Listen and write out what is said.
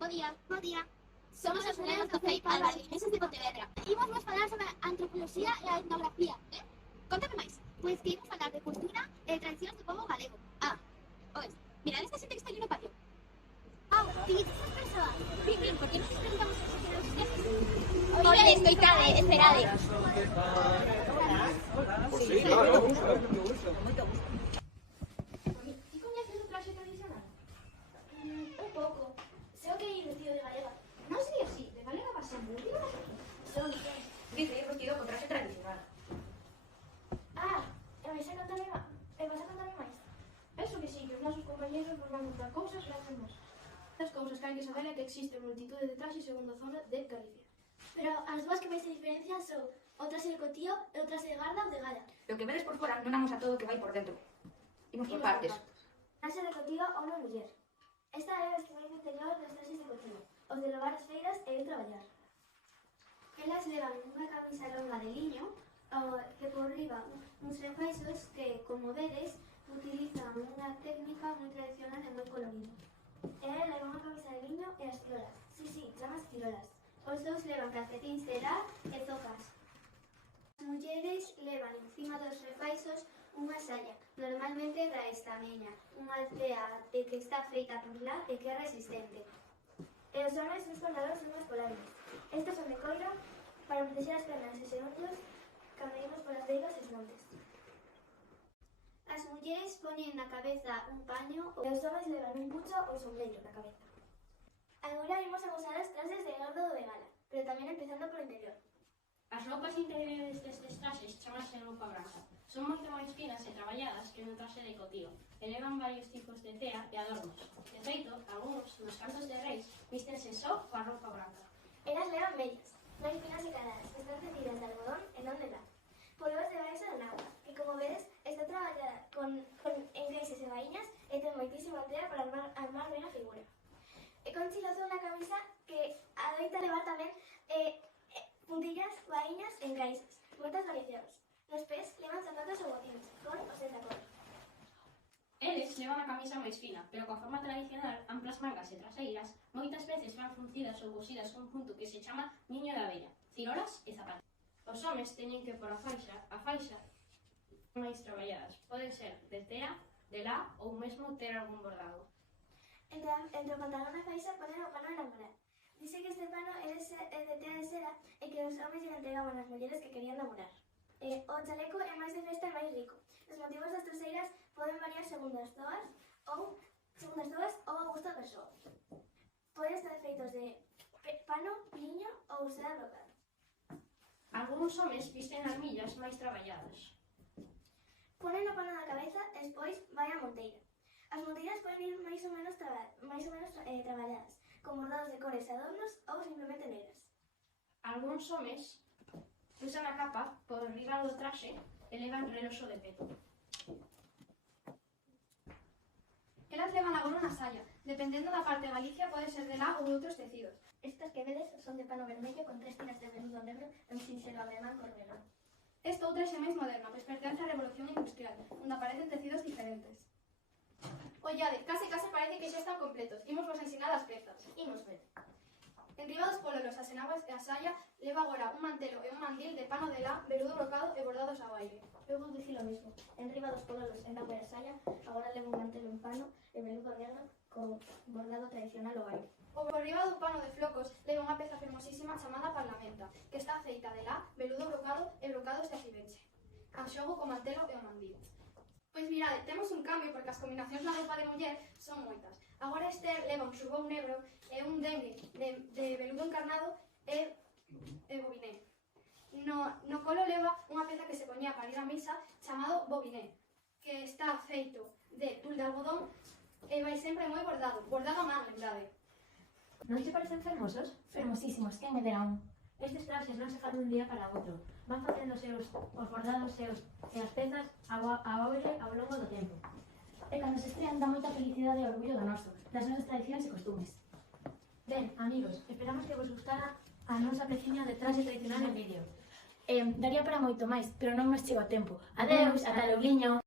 Bo día. Bo día. Somos os nenos do CEIP Albareneses de Pontevedra. Imos vos falar sobre a antropoloxía e a etnografía. Contame máis. Pois que imos falar de cultura e tradicións do povo galego. Oes, mirad esta xente que está ali no patio. Ti viches esa persoa? Vin, por que non nos preguntamos sobre os viajes? Oye, escoitade, esperade. Sí, claro. Ti coñeces o traxe tradicional? Un pouco. Sei o que é vestido de galega. Non sería así, de galega vas a morir. Son Que te he vestido con traxe tradicional. E vas a contarme máis? Eso que sí, que os nosos compañeros nos van contar cousas e hacemos. As cousas que hai que saber é que existe multitude de traxes segundo a zona de Galicia. Pero as dúas que máis se diferencian son o traxe de cotío e o traxe de garda ou de gala. Lo que vedes por fora non damos a todo o que vai por dentro. Imos por partes. Traxe de cotío a unha muller. Esta é a vestimenta interior dos traxes de cotío, os de levar as feiras e ir traballar. Elas levan unha camisa longa de liño que por riba uns refaixos que, como vedes, utilizan unha técnica moi tradicional e moi colorida. Ela leva unha camisa de liño e as tirolas. Sí, chamas tirolas. Os dous levan calcetíns de lã e zocas. As mulleres levan encima dos refaixos unha saia, normalmente da estameña, unha altea de que está feita por lã e que é resistente. E os homens uns pantalóns e unhas polainas. Estes son de coiro para proteger as pernas e xeonllos cando imos polas veigas e os montes. As mulleres poñen na cabeza un paño e os homens levan un bucho ou sombreiro na cabeza. Agora imos amosar as traxes de garda ou de gala, pero tamén empezando polo interior. As roupas interiores destes traxes chamase roupa branca. Son moito máis finas e traballadas que un traxe de cotío e levan varios tipos de cea e adornos. De feito, algúns nos cantos de reis vístense só coa roupa branca. Elas levan medias, moi finas e caladas, que están tecidas de algodón e non de lã. Polvos de baixo en auga, que como vedes está traballada con encaixes e vaíñas e ten moitísima tea para armar ben a figura. E con chilozo na camisa que adoita levar tamén puntillas, vaíñas e encaixes, moitas variacións. Nos pés levan zapatos ou botines, con ou sen tacón. Eles levan a camisa máis fina, pero coa forma tradicional, amplas mangas e traseiras, moitas veces van fruncidas ou cosidas cun punto que se chama niño de abella, cirolas e zapatos. Os homes teñen que por a faixa máis traballadas. Poden ser de tea, de lã ou mesmo ter algún bordado. Entre o pantalón e a faixa ponen o pano de namorar. Dice que este pano é de tea de seda e que os homes lle entregaban ás mulleres que querían namorar. O chaleco é máis de festa e máis rico. Os motivos das traseiras poden variar segundo as toas ou a gusto da persoa. Poden estar feitos de pano, liño ou seda brocada. Algúns homes visten armillas máis traballadas. Ponen o pano na cabeza e despois vai a monteira. As monteiras poden ir máis ou menos traballadas, con bordados de cores e adornos ou simplemente negras. Algúns homes usan a capa por riba do traxe e levan reloxo de peto. Elas levan agora unha saia. Dependendo da parte de Galicia pode ser de lã ou de outros tecidos. Estas que vedes son de pano vermello con 3 tiras de veludo negro e un sinxelo alemán cor negro. Esta outra é máis moderna, pois pertence á Revolución Industrial, onde aparecen tecidos diferentes. Ollade, case parece que xa están completos. Imos vos ensinar as pezas. Imos ver. Enriba dos pololos, as enaguas e a saia leva agora un mantelo e un mandil de pano de lã, veludo brocado e bordados a baile. Eu vou dicir o mesmo. Enriba dos pololos en agua e a saia, agora levo un mantelo en pano e veludo negro con bordado tradicional ao baile. O por riba do pano de flocos leva unha peza fermosísima chamada parlamenta, que está feita de lã, veludo brocado e brocados de acibenche. A xogo co mantelo e o mandil. Pois mirade, temos un cambio porque as combinacións na roupa de muller son moitas. Agora Esther leva un xubón negro e un dengue de veludo encarnado e bobiné. No colo leva unha peza que se poñía para ir á misa chamado bobiné, que está feito de tul de algodón e vai sempre moi bordado a man, lembrade. Non te parecen fermosos? Fermosísimos, quen me dera un. Estes traxes non se fan dun día para outro. Van facéndose os bordados e as pezas ao longo do tempo. E cando se estrean dá moita felicidade e orgullo do noso, das nosas tradicións e costumes. Ben, amigos, esperamos que vos gustara a nosa peciña de traxe tradicional en vídeo. Daría para moito máis, pero non nos chega o tempo. Adeus, ata loguiño!